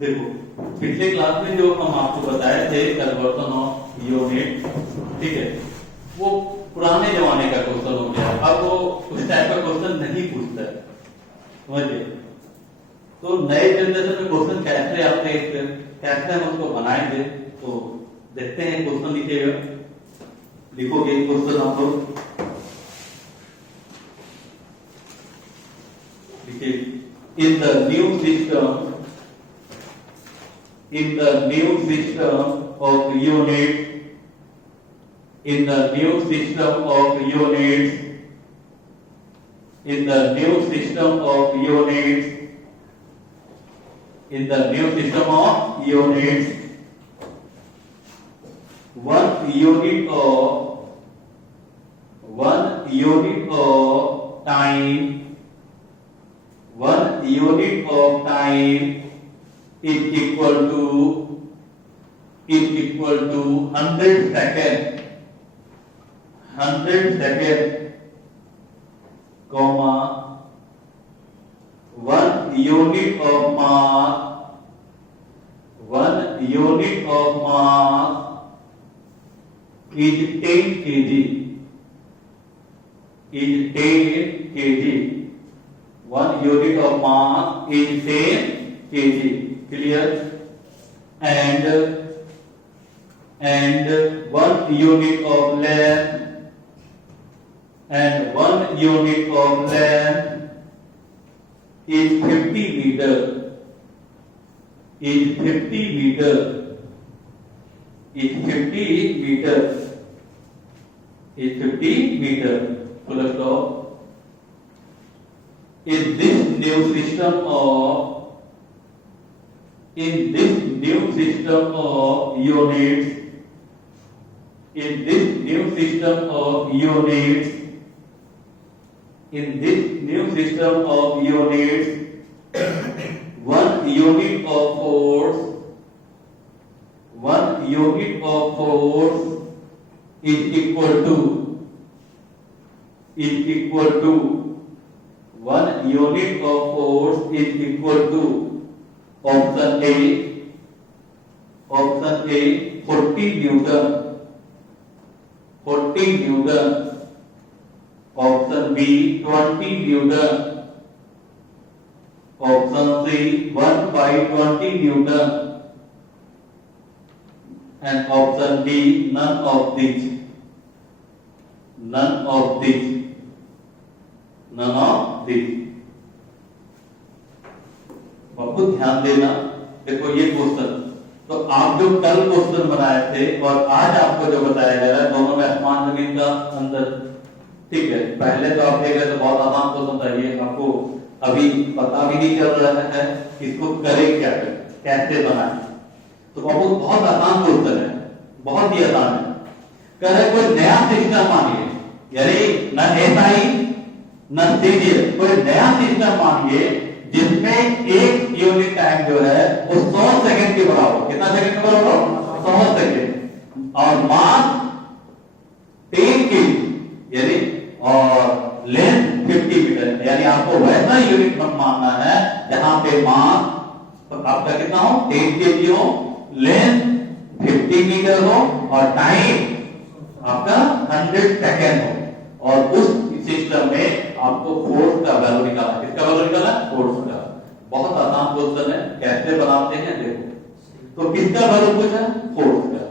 देखो, पिछले क्लास में जो हम आपको बताए थे कन्वर्सन ऑफ यूनिट, ठीक है, वो पुराने जमाने का क्वेश्चन हो गया। अब वो उस टाइप का क्वेश्चन नहीं पूछता है, समझिए। तो नए जनरेशन में क्वेश्चन कैसे आते हैं, कैसे हम उसको बनाएंगे, तो देखते हैं। क्वेश्चन लिखिएगा, लिखोगे क्वेश्चन आप लोग, लिखिए। In the new system of units, in the new system of units, in the new system of units, in the new system of units, one unit of time, one unit of time is equal to 100 second, 100 second, comma, one unit of mass, one unit of mass is 10 kg, is 10 kg, one unit of mass is 10 kg. Clear? And one unit of length, and one unit of length is 50 meter, is 50 meter, is 50 meter, is 50 meter. Full stop. In this new system of units, in this new system of units, in this new system of units, one unit of force, one unit of force is equal to, one unit of force is equal to, option A 40 Newton, 40 Newton, option B 20 Newton, option C 1 by 20 Newton, and option D none of these, none of these, none of these। आपको ध्यान देना। देखो ये question तो आप जो कल question बनाए थे और आज आपको जो बताया जा रहा है, दोनों में आसमान जमीन का अंतर, ठीक है। पहले तो आप देखें तो बहुत आसान क्वेश्चन था ये, आपको अभी पता भी नहीं चल रहा है इसको करें क्या करें, कैसे बनाए। तो आपको बहुत आसान क्वेश्चन है, बहुत ही आसान है। कह रहे कोई नया सिस्टम मानिए, यानी न एसआई न सीरियल, कोई नया सिस्टम मानिए जिसमें एक यूनिट टाइम जो है वो 100 सेकंड के बराबर, कितना सेकंड के बराबर, 100 सेकंड, और मास 10 kg यानी और लेंथ 50 मीटर, यानी आपको वैसा यूनिट मानना है जहां पे मास आपका कितना हो, 10 kg हो, लेंथ 50 मीटर हो और टाइम आपका 100 सेकंड हो। और उस सिस्टम में आपको फोर्स का वैल्यू निकालना, किसका वैल्यू निकालना, फोर्स का। बहुत आसान क्वेश्चन है, कैसे बनाते हैं देखो। तो किसका वैल्यू पूछा, फोर्स का।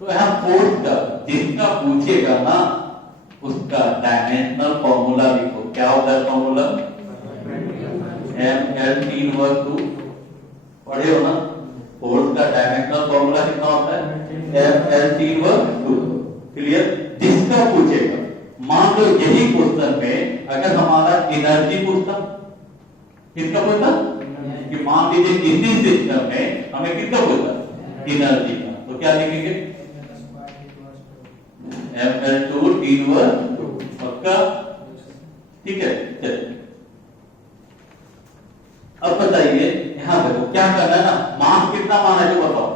तो यहाँ फोर्स का जिसका पूछेगा ना उसका डायमेंशनल फॉर्मूला लिखो। क्या होता है फॉर्मूला, ML3/2 पढ़े हो ना। फोर्स का डायमेंशनल फॉर्मूला कितना होता है, ML3/2। क्लियर। जिसका पूछेगा, मान लो यही क्वेश्चन में अगर हमारा एनर्जी पूछता, किसका पूछता, कि मान लीजिए इसी सिस्टम में हमें किसका पूछता, एनर्जी का, तो क्या लिखेंगे, ML2 3/2 पक्का, ठीक है। चलिए अब बताइए, यहां देखो क्या करना है ना, मास कितना माना है जो बताओ,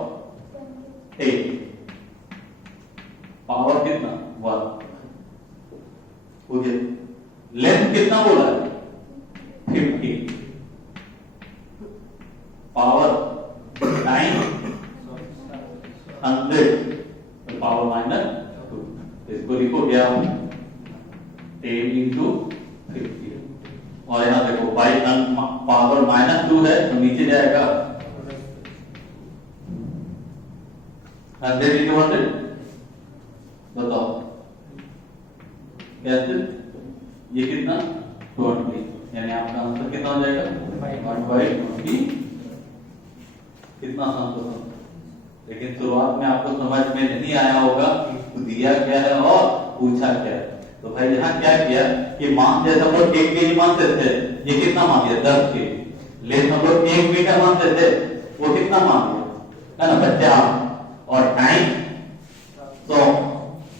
8, पावर कितना 1, लेंथ कितना बोला है 50, पावर 2 है तो नीचे जाएगा 100 into 100, बताओ कैसे? ये कितना 20, यानी आपका आंसर कितना हो जाएगा 1/20। कितना आसान तो, लेकिन शुरुआत में आपको समझ में नहीं आया होगा कि दिया क्या है और पूछा क्या है। तो भाई यहाँ क्या किया कि मान जैसे हम लोग 1 केजी मानते थे, ये कितना मान लिया 10 केजी। लेकिन हम लोग 1 मीटर मानते थे, वो कितना मान लिया है ना 50, और टाइम 100,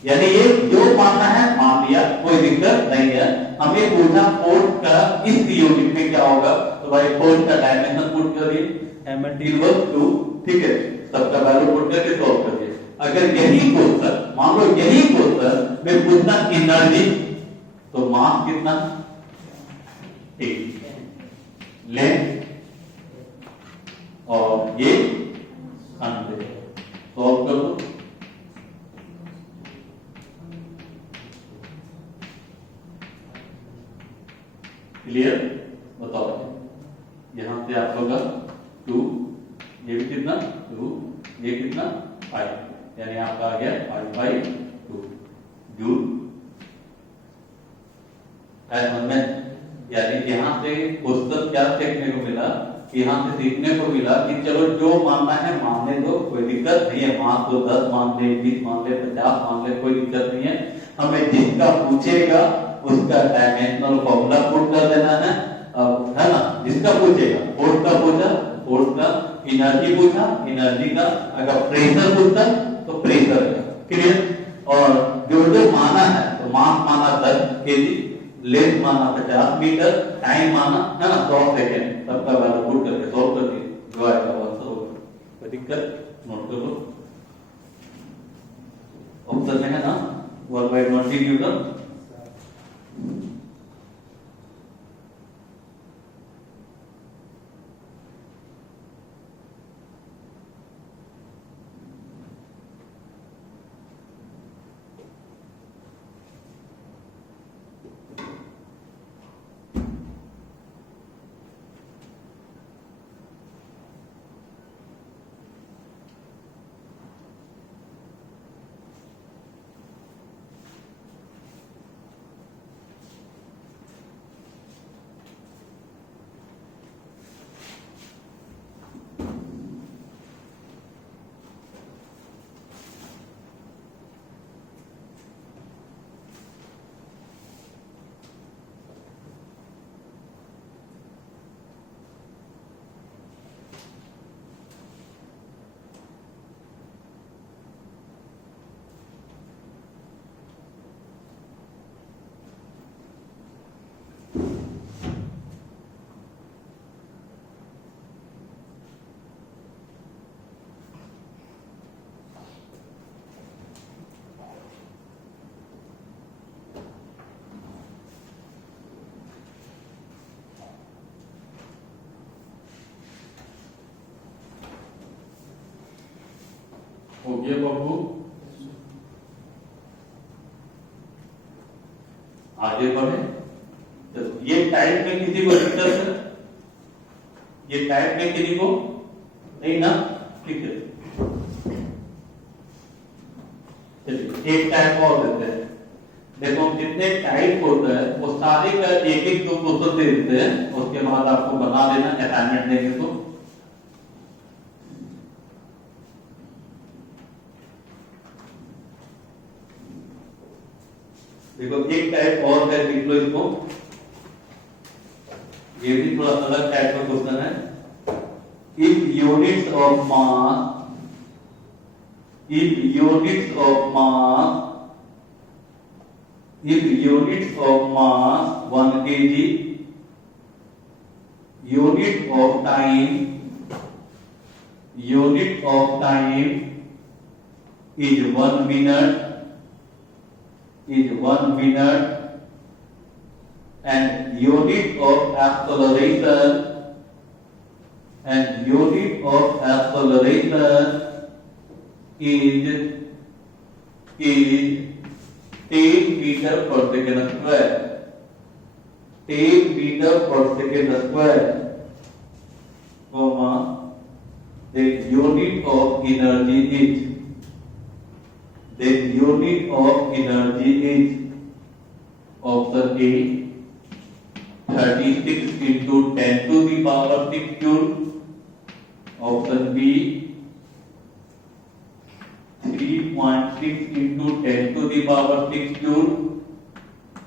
यानी ये जो मानना है मान लिया, कोई दिक्कत नहीं है। हमें पूछा फोर्स का इस यूनिट में क्या होगा, तो भाई फोर्स का डायमेंशन पुट करिए, m/2, ठीक है, सबका वैल्यू पुट करके सॉल्व करिए। अगर यही क्वेश्चन मान लो यही क्वेश्चन में पूछना एनर्जी, तो मास कितना, ठीक, लेंथ और ये 100, सॉल्व कर दो। क्लियर, बताओ। यहां से आप होगा 2, ये भी कितना 2, ये कितना 5, यानी आपका आ गया 5/2 जूल। यानी यहां से क्वेश्चन क्या सीखने को मिला, यहां से सीखने को मिला कि चलो जो मानना है मानने दो, कोई दिक्कत नहीं है। मान तो 10 मान ले, 20 मान ले, 50 मान ले, कोई दिक्कत नहीं है। हमें जिसका पूछेगा उसका डायमेंशनल फॉर्मूला पुट कर देना है, है ना। जिसका पूछेगा, फोर्स का पूछा फोर्स का, एनर्जी पूछा एनर्जी का, अगर प्रेशर पूछता तो प्रेशर का। क्लियर। और जो जो माना है, तो मास माना 10 केजी, लेंथ माना 50 मीटर, टाइम माना है ना 100 सेकेंड, सबका वैल्यू पुट करके सॉल्व कर दिए, जो आएगा वो आंसर होगा। कोई दिक्कत, नोट कर लो। ऑप्शन में है ना 1/20 न्यूटन। हो गया बाबू, आगे बढ़े। तो ये टाइप में किसी को दिक्कत है, ये टाइप में किसी को नहीं ना, ठीक है। चलिए एक टाइप और देते हैं। देखो जितने टाइप होता है वो सारे का एक एक दो क्वेश्चन दे देते हैं, उसके बाद आपको बना देना, असाइनमेंट देंगे तो। देखो एक टाइप और है, लिख लो इसको, ये भी थोड़ा अलग टाइप का क्वेश्चन है। If units of mass, if units of mass, if units of mass 1 kg, unit of time, unit of time is 1 minute, is 1 minute, and unit of acceleration, and unit of acceleration is 10 meter per second square, 10 meter per second square, the unit of energy is, the unit of energy is option A 36 into 10 to the power 6 joule, option B 3.6 into 10 to the power 6 joule,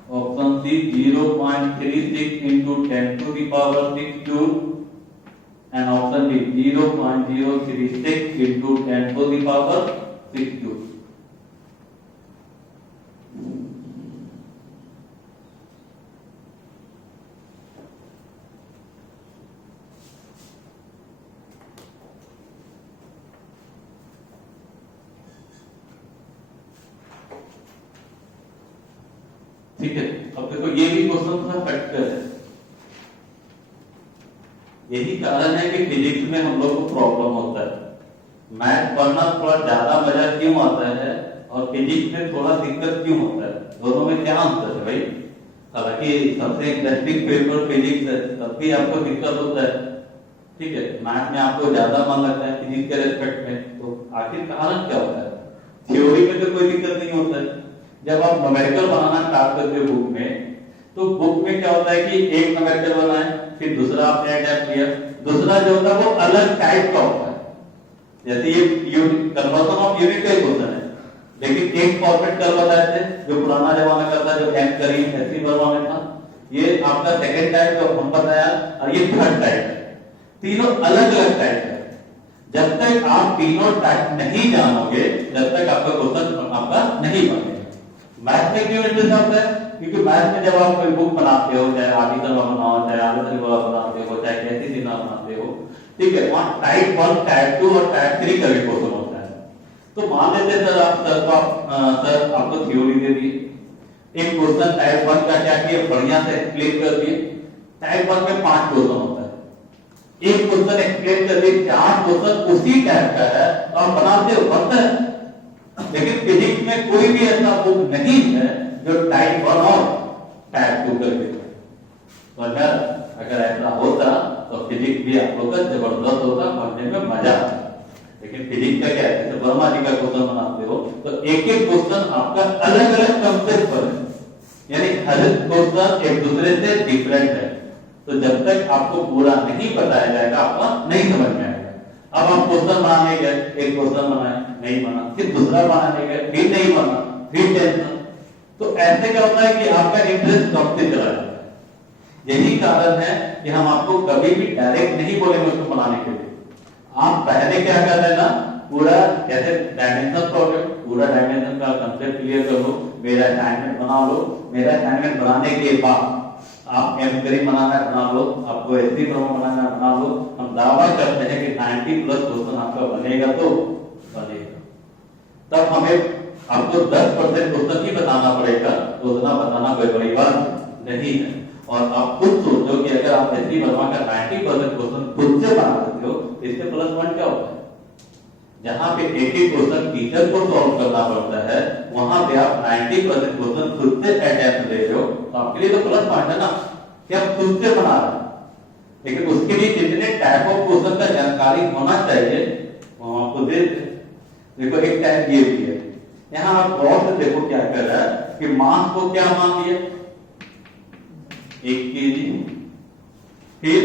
option C 0.36 into 10 to the power 6 joule, and option D 0.036 into 10 to the power 6 joule. ठीक है, अब देखो ये भी question थोड़ा factor है। यही कारण है कि फिजिक्स में हम लोग को प्रॉब्लम होता है। मैथ पढ़ना थोड़ा ज्यादा मजा क्यों आता है और फिजिक्स में थोड़ा दिक्कत क्यों होता है, दोनों में क्या अंतर है भाई? हालांकि सबसे इंटरेस्टिंग पेपर फिजिक्स है, तब भी आपको दिक्कत होता है। ठीक है, मैथ में आपको ज्यादा मन लगता है फिजिक्स के रेस्पेक्ट में, तो आखिर कारण क्या होता है? थ्योरी में तो कोई दिक्कत नहीं होता है। जब आप न्यूमेरिकल बनाना स्टार्ट करते हो बुक में, तो बुक में क्या होता है कि एक न्यूमेरिकल बनाए, फिर दूसरा आपने अटैम्प्ट किया, दूसरा जो होता है वो अलग टाइप का होता है। जैसे ये कन्वर्जन ऑफ यूनिट का ही क्वेश्चन है, लेकिन एक फॉर्मेट कर बताए थे जो पुराना जमाना का था, जो एम करीम ऐसी वर्मा में था। ये आपका सेकंड टाइप जो हम बताया, और ये थर्ड टाइप है। तीनों अलग अलग टाइप है। जब तक आप तीनों टाइप नहीं जानोगे, जब तक आपका क्वेश्चन आपका नहीं बनेगा। मैथ में क्यों इंटरेस्ट आता है? क्योंकि मैथ में जब आप कोई बुक बनाते हो, चाहे आदि शर्मा बनाओ, चाहे आदि शर्मा बनाते हो, चाहे कैसी सिन्हा बनाते हो, ठीक है, वहां टाइप 1, टाइप 2 और टाइप 3 का भी क्वेश्चन होता है। तो मान लेते सर सर आपको थ्योरी दे दी, एक क्वेश्चन टाइप 1 का क्या किया, बढ़िया से एक्सप्लेन कर दिए। टाइप 1 में 5 क्वेश्चन होता है, एक क्वेश्चन एक्सप्लेन कर दिए, 4 क्वेश्चन उसी टाइप का है और बनाते हो बनता है। लेकिन फिजिक्स में कोई भी ऐसा बुक नहीं है जो टाइप 1 और टाइप 2 करके, तो अगर ऐसा होता तो फिजिक्स भी आप लोग का जबरदस्त होता, पढ़ने में मजा आता। लेकिन फिजिक्स का क्या है, जैसे वर्मा जी का क्वेश्चन बनाते हो तो एक एक क्वेश्चन आपका अलग अलग कंसेप्ट पर है, यानी हर क्वेश्चन एक दूसरे से डिफरेंट है। तो जब तक आपको पूरा नहीं बताया जाएगा, आपको नहीं समझ में आएगा। अब आप क्वेश्चन बनाने गए, एक क्वेश्चन बनाए नहीं बना, फिर दूसरा बनाने गए फिर नहीं बना, फिर टेंशन। तो ऐसे क्या होता है कि आपका इंटरेस्ट कमते चला जाता है। यही कारण है कि हम आपको कभी भी डायरेक्ट नहीं बोलेंगे उसको बनाने के लिए। आप पहले क्या कर लेना, पूरा जैसे डायमेंशन प्रॉब्लम, पूरा डायमेंशन का कंसेप्ट क्लियर कर लो, मेरा असाइनमेंट बना लो। मेरा असाइनमेंट बनाने के बाद आप एम करीम बनाना है बना लो, आपको एसडी बनाना है बना लो। हम दावा करते हैं कि 90+ क्वेश्चन आपका बनेगा तो बनेगा। तब हमें आपको 10% क्वेश्चन ही बताना पड़ेगा, तो उतना बताना कोई बड़ी बात नहीं है। और आप खुद सोचो कि अगर आप एसडी बनवा का 90% क्वेश्चन खुद से बना देते हो, इससे +1 क्या होता है? जहां पे एक ही क्वेश्चन टीचर को सॉल्व करना पड़ता है, वहां पे आप 90% क्वेश्चन खुद से अटेम्प्ट ले रहे हो, तो आपके लिए तो प्लस पॉइंट है ना कि आप खुद से बना रहे हो। लेकिन उसके लिए जितने टाइप ऑफ क्वेश्चन का जानकारी होना चाहिए वो आपको दे दे। देखो एक टाइप ये भी है, यहाँ आप गौर से देखो क्या कर रहा है कि मास को क्या मान लिया 1 kg, फिर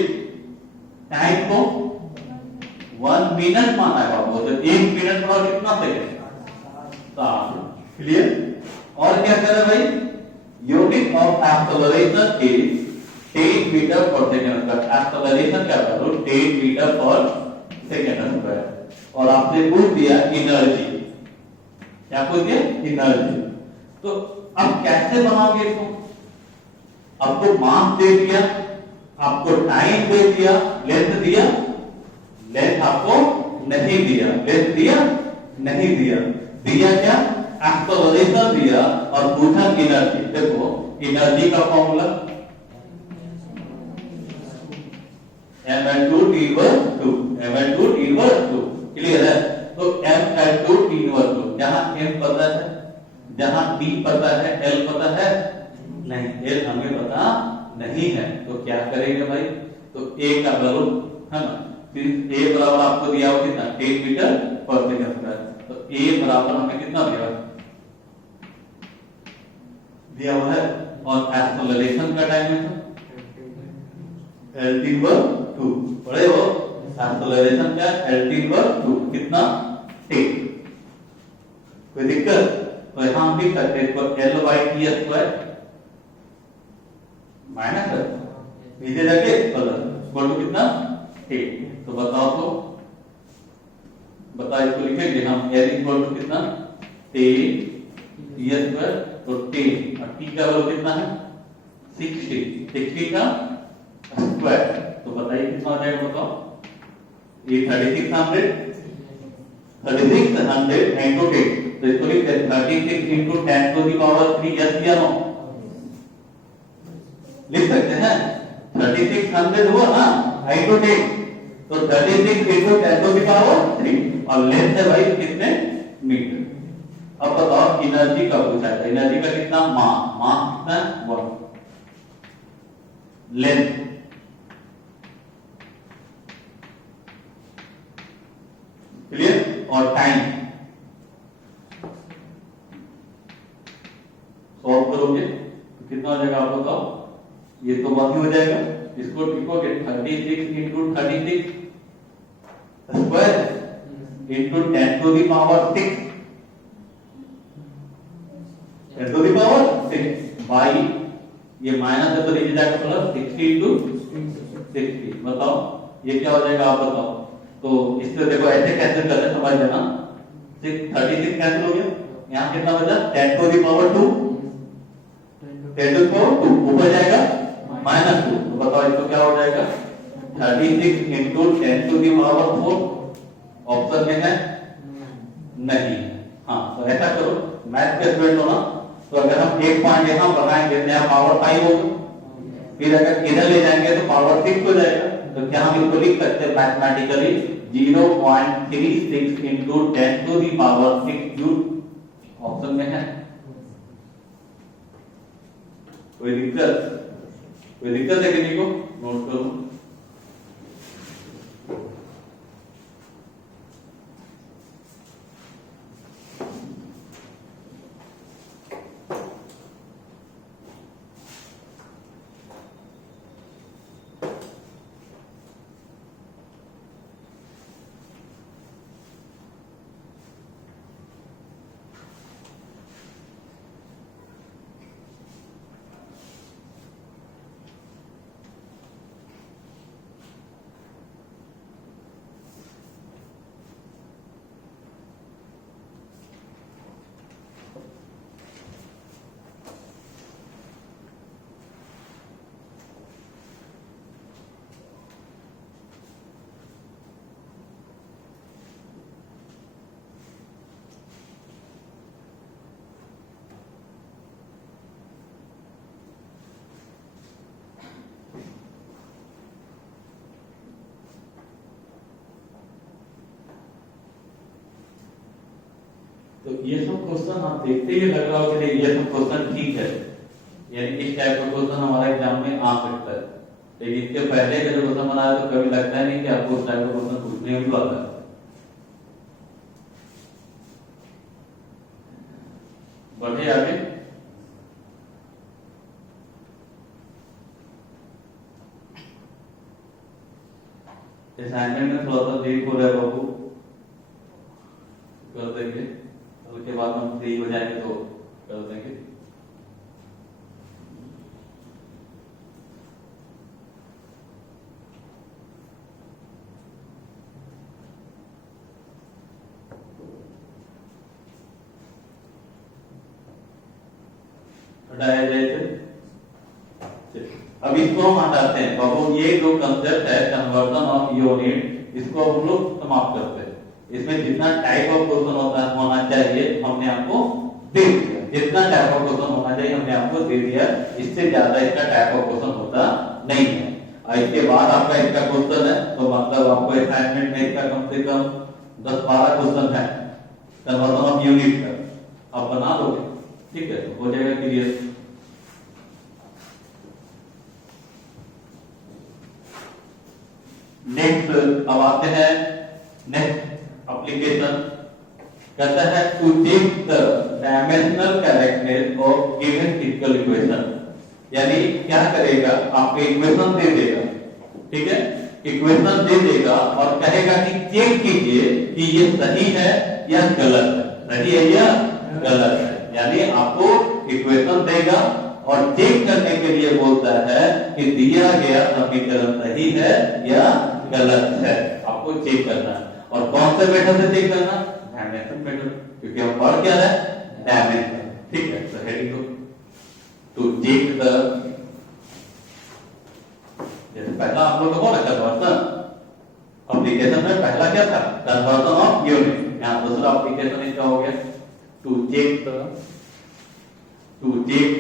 टाइम को 1 मिनट माना है आपको, तो 1 मिनट और कितना सेकंड 7। क्लियर? और क्या कर रहा है भाई, unit of acceleration is 10 metre per second square. Acceleration क्या कर लो 10 मीटर पर सेकंड स्क्वायर। और आपसे पूछ दिया एनर्जी, क्या पूछ दिया एनर्जी। तो अब कैसे बनाओगे इसको? आपको मास दे दिया, आपको टाइम दे दिया, लेंथ दिया, लेंथ आपको नहीं दिया, लेंथ दिया नहीं दिया, दिया क्या एक्सेलरेशन दिया और पूछा एनर्जी। देखो एनर्जी का फॉर्मूला m/2 m/2 क्लियर है? तो m/2 जहां m पता है, जहां d पता है, l पता है नहीं, l हमें पता नहीं है। तो क्या करेंगे भाई, तो a का वैल्यू है ना ए बराबर आपको दिया हुआ कितना 10 मीटर पर सेकंड स्क्वायर, तो ए बराबर हमें कितना दिया हुआ है। और एक्सेलरेशन का डायमेंशन L3/2 बड़े हो, एक्सेलरेशन का L3/2 कितना 10। कोई दिक्कत? तो यहां हम लिख सकते हैं इसको L/T² माइनस नीचे जाके प्लस इक्वल टू कितना 10। तो बताओ इसको लिखेंगे हम L इक्वल टू कितना 10 T² तो 10 और T का वैल्यू कितना है 60 का स्क्वायर। तो बताइए कितना हो जाएगा, बताओ। ये 3600 into 10, तो इसको लिखते हैं 36 into 10 to the power 3, yes या नो लिख सकते हैं। 3600 हुआ ना into 10, तो 36 into 10 to the power 3 और लेंथ है भाई कितने मीटर। अब बताओ एनर्जी का पूछा है, एनर्जी का कितना मास कितना 1, लेंथ क्लियर, और टाइम सॉल्व करोगे तो कितना हो जाएगा आप बताओ। ये तो बाकी हो जाएगा, इसको लिखोगे 36 into 36 square into 10 to the power 6 10 to the power 6 by ये माइनस है तो नीचे जाकर प्लस 60 into 60। बताओ ये क्या हो जाएगा आप बताओ। तो इससे देखो ऐसे कैंसिल करते समझ लेना, 36 कैंसिल हो गया, यहाँ कितना बचा 10 to the power 2 10 to the power 2 ऊपर जाएगा -2। तो बताओ इसको क्या हो जाएगा 36 into 10 to the power 4 option में है नहीं। हाँ तो ऐसा करो, मैथ के स्टूडेंट हो ना, तो अगर हम एक पॉइंट यहाँ बढ़ाएंगे तो यहाँ पावर 5 होगा, फिर अगर इधर ले जाएंगे तो पावर 6 हो जाएगा। तो क्या हम इसको लिख सकते हैं mathematically 0.36 into 10 to the power 6 joule option में है। कोई दिक्कत है किसी को? नोट करो। तो ये सब क्वेश्चन आप देखते ही लग रहा हो कि ये सब क्वेश्चन ठीक है, यानी इस टाइप का क्वेश्चन हमारा एग्जाम में आ सकता है। लेकिन इसके पहले का जो क्वेश्चन बनाया तो कभी लगता है नहीं कि आपको उस टाइप का क्वेश्चन पूछने वाला है। बढ़े आगे। असाइनमेंट में थोड़ा सा देरी हो रहा है बाबू, कर देंगे, उसके बाद हम फ्री हो जाएंगे तो कर देंगे। हटाया जाए तो अब इसको हम हटाते हैं बाबू। ये जो कंसेप्ट है कन्वर्जन ऑफ यूनिट, इसको हम लोग समाप्त करते हैं। इसमें जितना टाइप ऑफ क्वेश्चन होना चाहिए हमने आपको दे दिया, जितना टाइप ऑफ क्वेश्चन होना चाहिए हमने आपको दे दिया, इससे ज्यादा इसका टाइप ऑफ क्वेश्चन होता नहीं है। इसके बाद आपका इसका क्वेश्चन है तो मतलब आपको असाइनमेंट में इसका कम से कम 10-12 क्वेश्चन है कन्वर्जन ऑफ यूनिट का, आप बना दोगे, ठीक है, तो हो जाएगा क्लियर। नेक्स्ट अब आते हैं नेक्स्ट एप्लीकेशन। कहता है to check the dimensional correctness of given physical equation. यानी क्या करेगा, आपको इक्वेशन दे देगा, ठीक है, इक्वेशन दे देगा और कहेगा कि चेक कीजिए कि ये सही है या गलत है, सही है या गलत है। यानी आपको इक्वेशन देगा और चेक करने के लिए बोलता है कि दिया गया समीकरण सही है या गलत है, आपको चेक करना है। और कौन से मेथड से चेक करना, डायमेंशन मेथड, क्योंकि हम पढ़ क्या है, डायमेंशन, ठीक है। तो हेडिंग टू चेक द, जैसे पहला आप लोग को ना कन्वर्सन एप्लीकेशन में पहला क्या था, कन्वर्सन ऑफ यूनिट। यहां दूसरा एप्लीकेशन इसका हो गया to check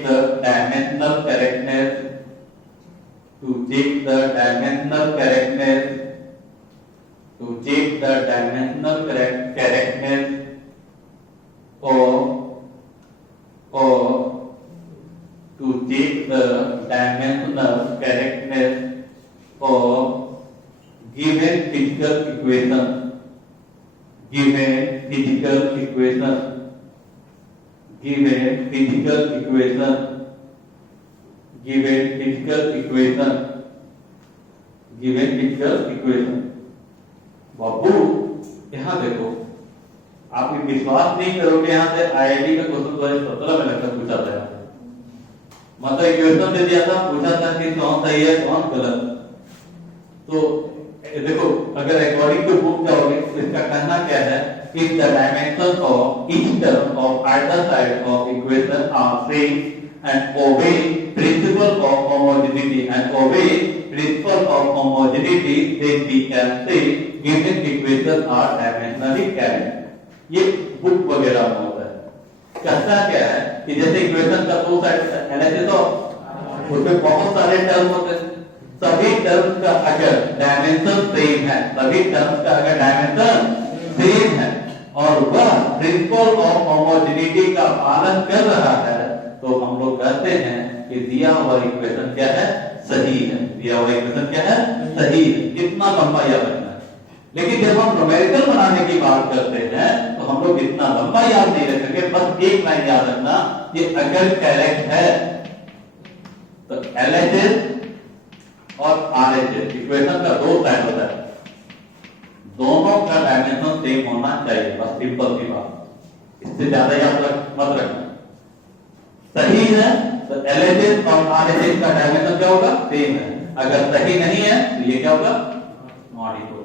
the dimensional correctness, to check the dimensional correctness, to check the dimensional correctness or to check the dimensional correctness of given physical equation, given physical equation, given physical equation, given physical equation, given physical equation। बाबू यहां देखो, आप ये विश्वास नहीं करोगे, यहां से IIT का क्वेश्चन 2017 में लगता पूछा था, मतलब इक्वेशन दे दिया था, पूछा था कि कौन सही है कौन गलत। तो देखो अगर अकॉर्डिंग टू बुक जाओगे तो इसका कहना क्या है, if the dimension of each term of either side of equation are same and obey principle of homogeneity and obey principle of homogeneity, then we can say given equation are dimensionally correct. ये book वगैरह में होता है। कहता क्या है कि जैसे इक्वेशन का दो साइड एलएचएस हो, उसमें बहुत सारे टर्म होते हैं, सभी टर्म्स का अगर डायमेंशन सेम है, सभी टर्म्स का अगर डायमेंशन सेम है और वह प्रिंसिपल ऑफ होमोजेनिटी का पालन कर रहा है, तो हम लोग कहते हैं कि दिया हुआ इक्वेशन क्या है, सही है। दिया हुआ इक्वेशन क्या है, सही है। कितना लंबा याद रखना है। लेकिन जब हम न्यूमेरिकल बनाने की बात करते हैं तो हम लोग इतना लंबा याद नहीं रखेंगे, बस एक लाइन याद रखना, ये अगर करेक्ट है तो एलएचएस और आरएचएस इक्वेशन का दो साइड होता है, दोनों का डायमेंशन सेम होना चाहिए, बस सिंपल सी बात, इससे ज्यादा याद मत रखना। सही है तो एलएचएस और आरएचएस का डायमेंशन क्या होगा, सेम है। अगर सही नहीं है तो ये क्या होगा, नॉट इक्वल।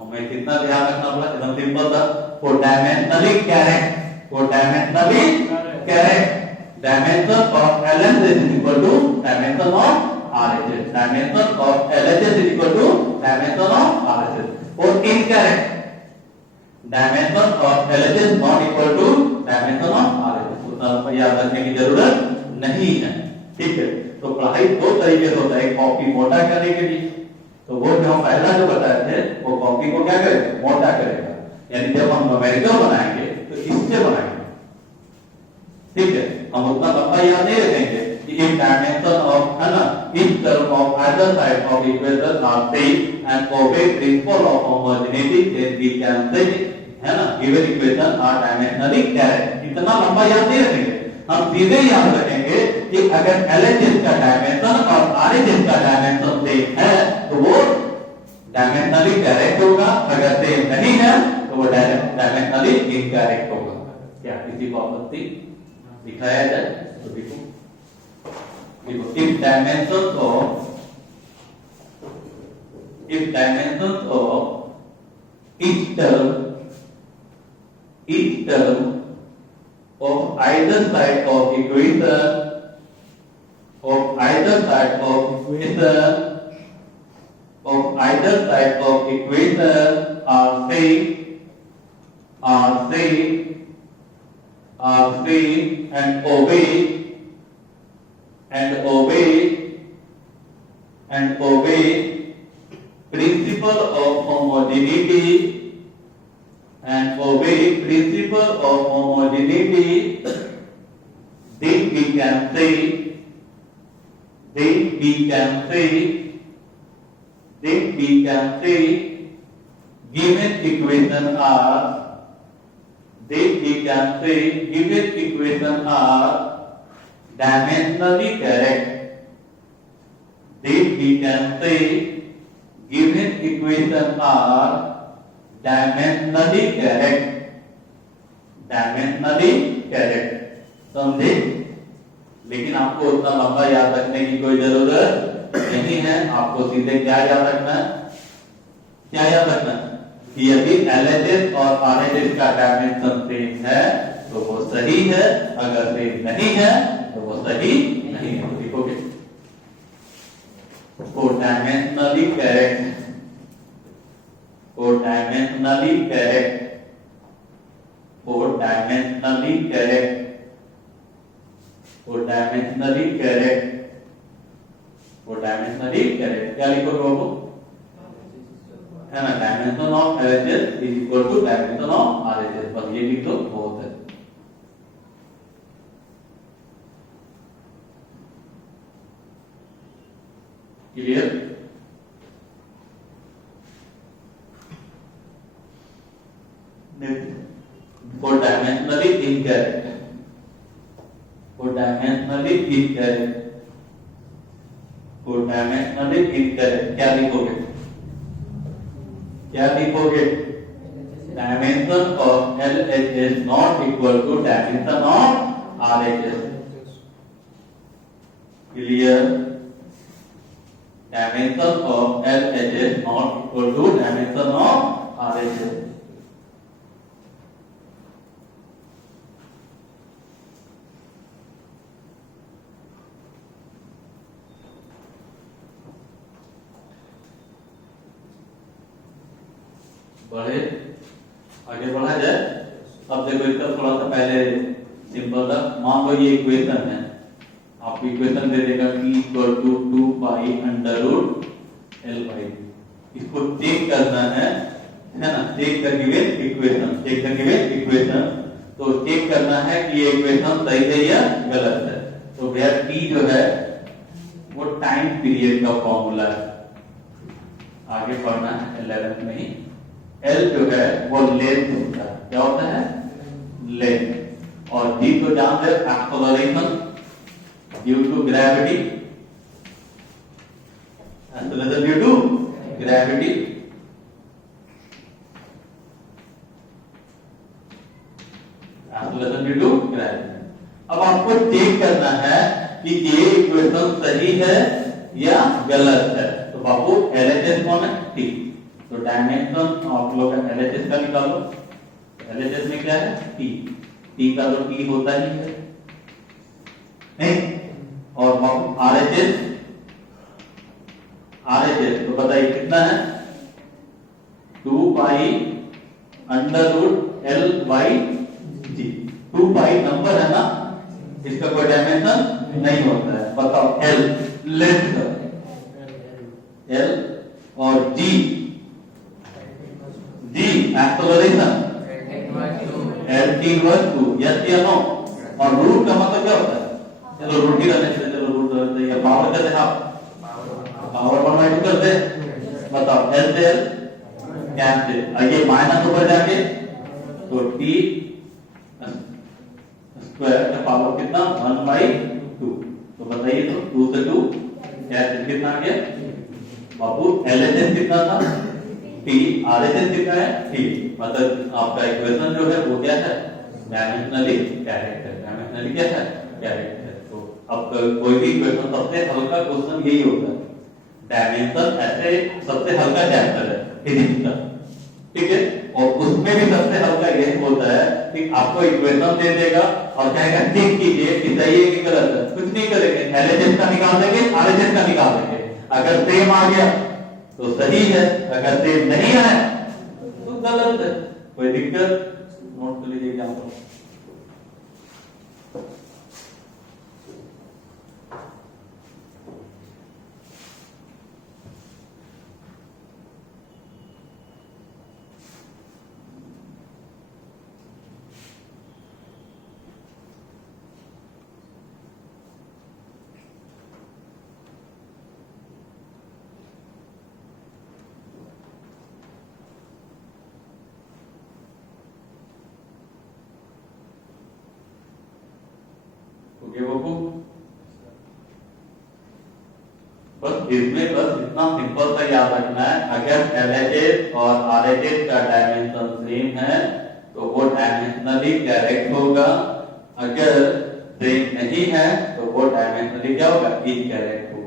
हमें कितना ध्यान रखना पड़ा, एकदम सिंपल था, for dimensionally correct, for dimensionally correct, dimension of LHS is equal to dimension of RHS, dimension of LHS is equal to dimension of RHS. और incorrect, dimension of LHS not equal to dimension of RHS. उतना याद रखने की जरूरत नहीं है, ठीक है। तो पढ़ाई दो तरीके से होता है, कॉपी मोटा करने के लिए, तो वो जो हम पहला जो बताए थे वो कॉपी को क्या करेगा, मोटा करेगा। यानी जब हम न्यूमेरिकल बनाएंगे तो इससे बनाएंगे, ठीक है। हम उतना लंबा याद नहीं रखेंगे कि इफ डायमेंशन ऑफ, है ना, each term of either side of equation are same and obey principle of homogeneity, then we can say, है ना, given equation are dimensionally correct. इतना लंबा याद नहीं रखेंगे, हम सीधे याद रखेंगे कि अगर एलएचएस का डायमेंशन और आरएचएस का डायमेंशन सेम है तो वो डायमेंशनली करेक्ट होगा, अगर सेम नहीं है तो वो डायमेंशनली इनकरेक्ट होगा। क्या किसी को आपत्ति दिखाया जाए तो देखो, if dimension of each term of either side of equation, of either side of equation, of either side of equation are same and obey principle of homogeneity and obey principle of homogeneity, then we can say we can say given equation are dimensionally correct. Then we can say given equation are dimensionally correct. समझे? लेकिन आपको उतना लंबा याद रखने की कोई जरूरत नहीं है। आपको सीधे क्या याद रखना है? कि यदि LHS और RHS का डायमेंशन सेम है तो वो सही है, अगर सेम नहीं है तो वो सही नहीं है। लिखोगे डायमेंशनली करेक्ट, क्या लिखोगे बाबू? है ना, dimension of LHS is equal to dimension of RHS, बस ये लिख दो बहुत है। क्लियर? For dimensionally incorrect, क्या लिखोगे? Dimension of LHS not equal to dimension of RHS. Clear? Dimension of LHS not equal to dimension of RHS. बढ़े, आगे बढ़ा जाए। अब देखो इसका थोड़ा सा पहले सिंपल था। मान लो ये इक्वेशन है, आपको इक्वेशन दे देगा t equal to 2 pi under root L by. इसको चेक करना है ना, चेक द गिवन इक्वेशन। तो चेक करना है कि ये इक्वेशन सही है या गलत है। तो वेयर t जो है वो टाइम पीरियड का फॉर्मूला है, आगे पढ़ना है 11th में ही। L जो है वो लेंथ होता है, क्या होता है? लेंथ। और G तो जानते हैं, acceleration due to gravity, acceleration due to gravity. Acceleration due to gravity. अब आपको चेक करना है कि ये इक्वेशन सही है या गलत है। तो बाबू LHS कौन है? T। तो डायमेंशन आप लोग LHS का निकालो। LHS में क्या है? T का तो T होता ही है नहीं। और बाबू RHS तो बताइए कितना है? 2 pi under root L by G। 2 pi number है ना, इसका कोई डायमेंशन नहीं होता है। बताओ L लेंथ L और G एक्सेलरेशन L/2, यस या नो। और रूट का मतलब क्या होता है? चलो रूट ही रहने से, चलो रूट रहते हैं। पावर करते हैं आप, पावर 1/2 करते हैं। बताओ L से L कैंसिल, ये माइनस ऊपर जाके तो T स्क्वायर का पावर कितना? 1/2। तो बताइए, तो 2 से 2 कैंसिल, कितना आ गया बाबू? LHS कितना था? T। RHS कितना है? T। मतलब आपका इक्वेशन जो है वो क्या है? डायमेंशनली करेक्ट है। तो अब कोई भी इक्वेशन, सबसे हल्का क्वेश्चन यही होता है। डायमेंशन ऐसे सबसे हल्का चैप्टर है फिजिक्स का, ठीक है। और उसमें भी सबसे हल्का यही होता है कि आपको इक्वेशन दे देगा और कहेगा चेक कीजिए कि सही है कि गलत है। कुछ नहीं करेंगे, LHS का निकाल देंगे, RHS का निकाल देंगे। अगर सेम आ गया तो सही है, अगर सेम नहीं आया तो गलत है। कोई दिक्कत? नोट कर लीजिए क्या होगा। इसमें बस इतना सिंपल सा याद रखना है, अगर LHS और RHS का डायमेंशन सेम है तो वो डायमेंशनली करेक्ट होगा, अगर सेम नहीं है तो वो डायमेंशनली क्या होगा, इनकरेक्ट होगा।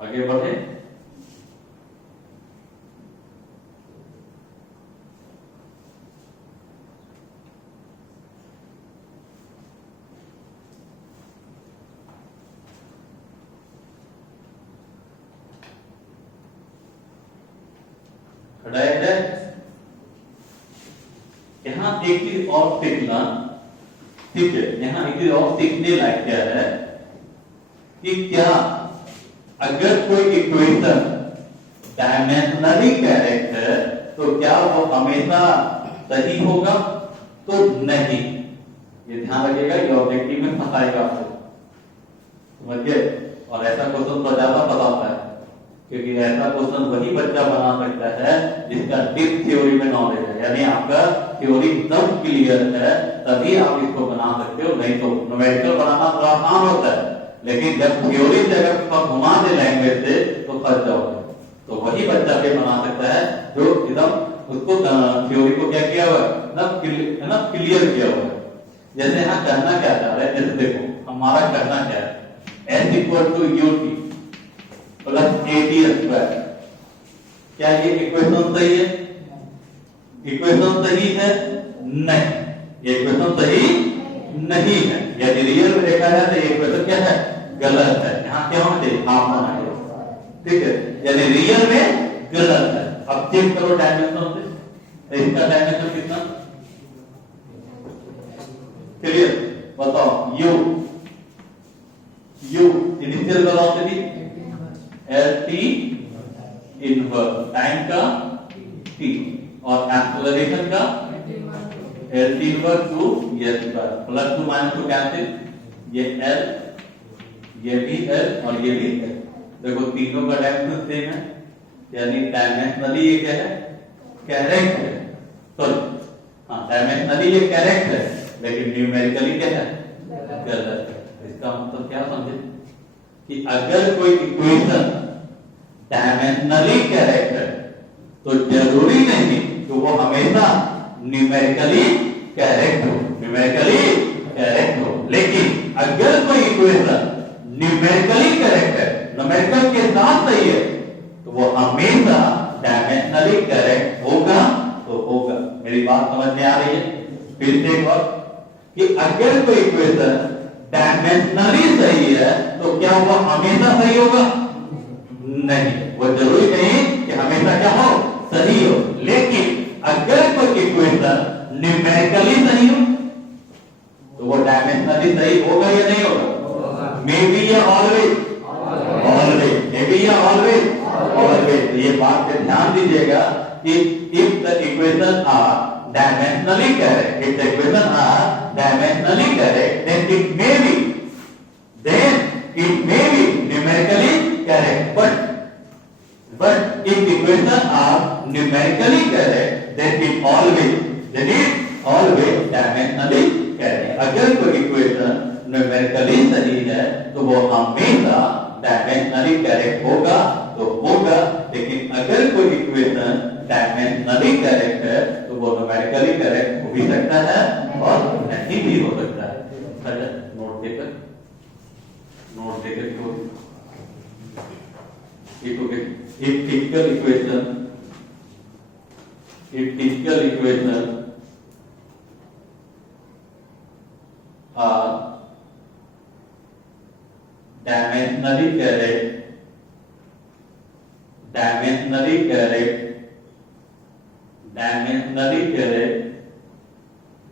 आगे बढ़े। यहाँ एक चीज और सीखना, ठीक है, यहाँ एक चीज और सीखने लायक क्या है कि क्या अगर कोई इक्वेशन डायमेंशनली करेक्ट है तो क्या वो हमेशा सही होगा, तो नहीं। ये ध्यान रखिएगा, ये ऑब्जेक्टिव में फंसाएगा आपको, समझिए। और ऐसा क्वेश्चन तो ज्यादा फंसाता है, क्योंकि ऐसा क्वेश्चन वही बच्चा बना सकता है जिसका डीप थ्योरी में नॉलेज है, यानी आपका थ्योरी एकदम क्लियर है, तभी आप इसको बना सकते हो। नहीं तो न्यूमेरिकल बनाना थोड़ा आसान होता है, लेकिन जब थ्योरी से अगर घुमा दे लैंग्वेज से तो फंस जाओगे। तो वही बच्चा भी बना सकता है जो एकदम उसको थ्योरी को क्या किया हुआ है ना, क्लियर किया हुआ है। जैसे यहाँ करना क्या चाह रहे हैं, जैसे देखो हमारा करना क्या है, S equal to UT plus AT square. क्या ये इक्वेशन सही है? इक्वेशन सही है? नहीं, ये इक्वेशन सही नहीं है। यदि रियल में देखा जाए तो ये इक्वेशन क्या है, गलत है। यहाँ क्या होना चाहिए, हाफ होना चाहिए, ठीक है, यानी रियल में गलत है। अब चेक करो डायमेंशन से, इसका डायमेंशन कितना, क्लियर बताओ। U initial velocity LT inverse time का T, और एक्सेलरेशन का LT इनवर्स टू S पर plus two minus two cancel, ये L, ये भी L और ये भी L। देखो तीनों का डायमेंशन सेम है, यानी डायमेंशनली ये क्या है, करेक्ट है। सॉरी हाँ, डायमेंशनली ये करेक्ट है, लेकिन न्यूमेरिकली क्या है, गलत है। इसका मतलब क्या समझे कि अगर कोई इक्वेशन डायमेंशनली करेक्ट है तो जरूरी नहीं कि वो हमेशा न्यूमेरिकली करेक्ट हो, न्यूमेरिकली करेक्ट हो। लेकिन अगर कोई इक्वेशन न्यूमेरिकली करेक्ट है, न्यूमेरिकल के साथ सही है, तो वो हमेशा डायमेंशनली करेक्ट होगा, तो होगा। मेरी बात समझ में आ रही है? फिर से एक बार कि अगर कोई इक्वेशन डायमेंशनली सही है तो क्या वो हमेशा सही होगा? नहीं, वो जरूरी नहीं कि हमेशा क्या हो, सही हो। लेकिन अगर कोई इक्वेशन न्यूमेरिकली सही हो तो वो डायमेंशनली सही होगा या नहीं होगा? मे बी या ऑलवेज, ऑलवेज, मे बी या ऑलवेज, ऑलवेज। ये बात पे ध्यान दीजिएगा कि if the equation are dimensionally correct, if the equation are dimensionally correct, then it may be numerically correct. But if the equation are numerically correct, then it always dimensionally correct. अगर कोई equation numerically सही है तो वो हमेशा dimensionally correct होगा, तो होगा। लेकिन अगर कोई इक्वेशन डायमेंशनली करेक्ट है तो वो न्यूमेरिकली करेक्ट हो भी सकता है और नहीं भी हो सकता है। नोट देकर if typical equation are dimensionally correct,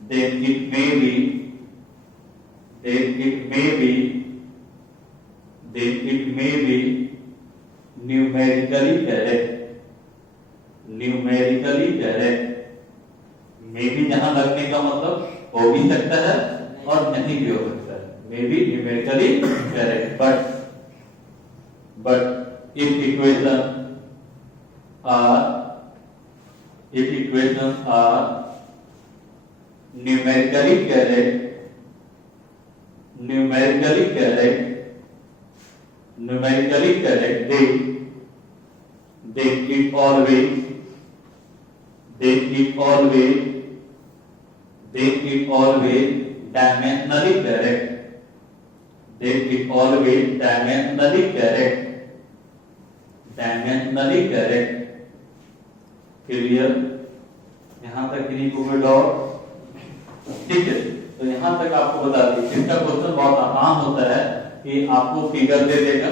then it may be numerically correct. मे भी जहां लगने का मतलब हो भी सकता है और नहीं भी हो सकता है, may be numerically correct. But if equation are numerically correct, numerically correct, numerically correct, they keep always, they keep always, they keep always dimensionally correct, they keep always dimensionally correct, dimensionally correct, clear? यहां तक किन्हीं को कोई doubt? ठीक है, तो यहां तक आपको बता दी। इसका क्वेश्चन बहुत आसान होता है कि आपको फिगर दे देगा,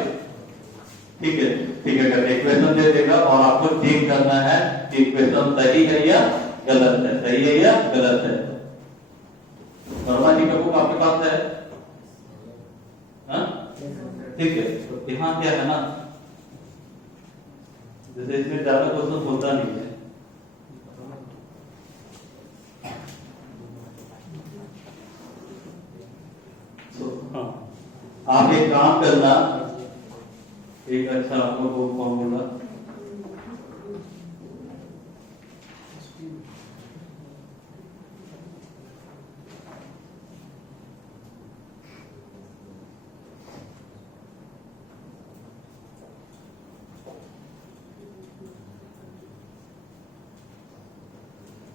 ठीक है, फिगर का इक्वेशन दे देगा और आपको चेक करना है कि इक्वेशन सही है या गलत है, सही है या गलत है। वर्मा जी का बुक आपके पास है? हाँ, ठीक है। तो यहाँ क्या है ना, जैसे इसमें ज्यादा क्वेश्चन होता नहीं है, तो हाँ, आप एक काम करना, एक अच्छा आपको वो फॉर्मूला,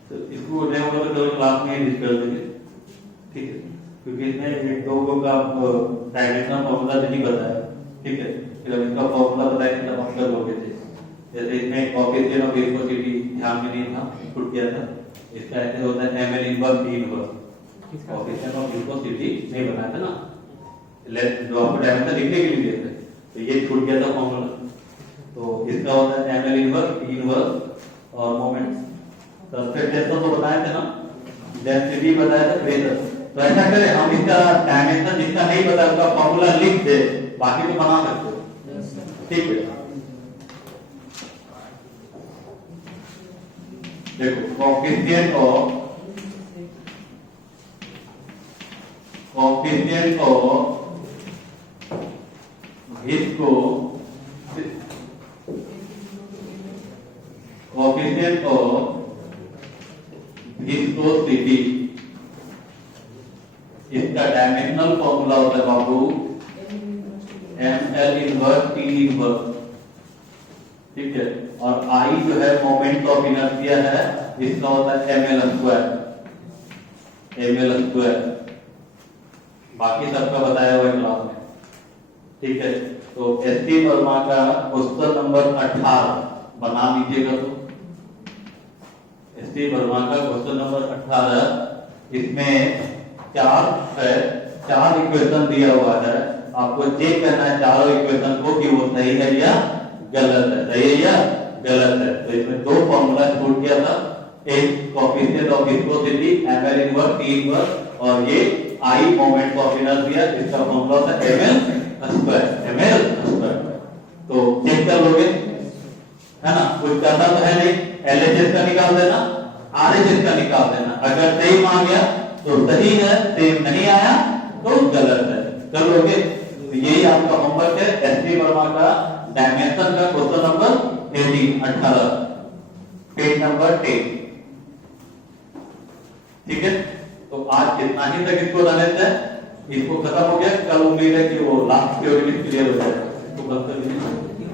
तो इसको कल क्लास में यूज कर देंगे, ठीक है, क्योंकि इसमें एक दो का डायमेंशनल फॉर्मूला नहीं बताया, ठीक है। फिर इसका फॉर्मूला बताया कि तब हम कर लोगे थे, जैसे इसमें कोएफिशिएंट ऑफ विस्कोसिटी ध्यान में नहीं था, छूट गया था। इसका ऐसे होता है ml inverse d inverse, coefficient of viscosity नहीं बनाया था ना, जो आपको डायमेंशन लिखने के लिए दिए थे, तो ये छूट गया था फॉर्मूला। तो इसका होता है ml इनवर्स d इनवर्स और मोमेंट, सरफेस टेंशन तो बताए थे ना, डेंसिटी बताया था, प्रेशर। तो ऐसा करें हम इसका डायमेंशन जिसका नहीं पता उसका फॉर्मूला लिख दे, बाकी तो बना सकते हो, ठीक है। देखो coefficient of visco coefficient of viscosity, इसका डायमेंशनल फॉर्मूला होता है बाबू ml इनवर्स t इनवर्स, ठीक है। और I जो है मोमेंट ऑफ इनर्शिया है, इसका होता है ml स्क्वायर, ml स्क्वायर, बाकी सबका बताया हुआ है क्लास में, ठीक है। तो एसटी वर्मा का क्वेश्चन नंबर 18 बना लीजिएगा। तो एसटी वर्मा का क्वेश्चन नंबर 18, इसमें चार इक्वेशन दिया हुआ है, आपको चेक करना है चारों इक्वेशन को कि वो सही है या गलत है, सही है या गलत है। तो इसमें दो फॉर्मूला छूट गया था, एक coefficient of viscosity ml inverse t inverse और ये I मोमेंट ऑफ इनर्शिया, इसका फॉर्मूला था ml स्क्वायर। तो चेक कर लोगे, है ना, कुछ करना तो है नहीं, LHS का निकाल देना, RHS का निकाल देना, अगर सही मान गया तो सही है, सेम नहीं आया तो गलत है, कर लोगे। तो यही आपका होमवर्क है, एसटी वर्मा का डायमेंशन का क्वेश्चन नंबर 18, पेज नंबर 10, ठीक है। तो आज कितना ही तक इसको रहने दें, इसको खत्म हो गया, कल उम्मीद है कि वो लास्ट थ्योरी क्लियर हो जाएगा, तो बंद कर दीजिए।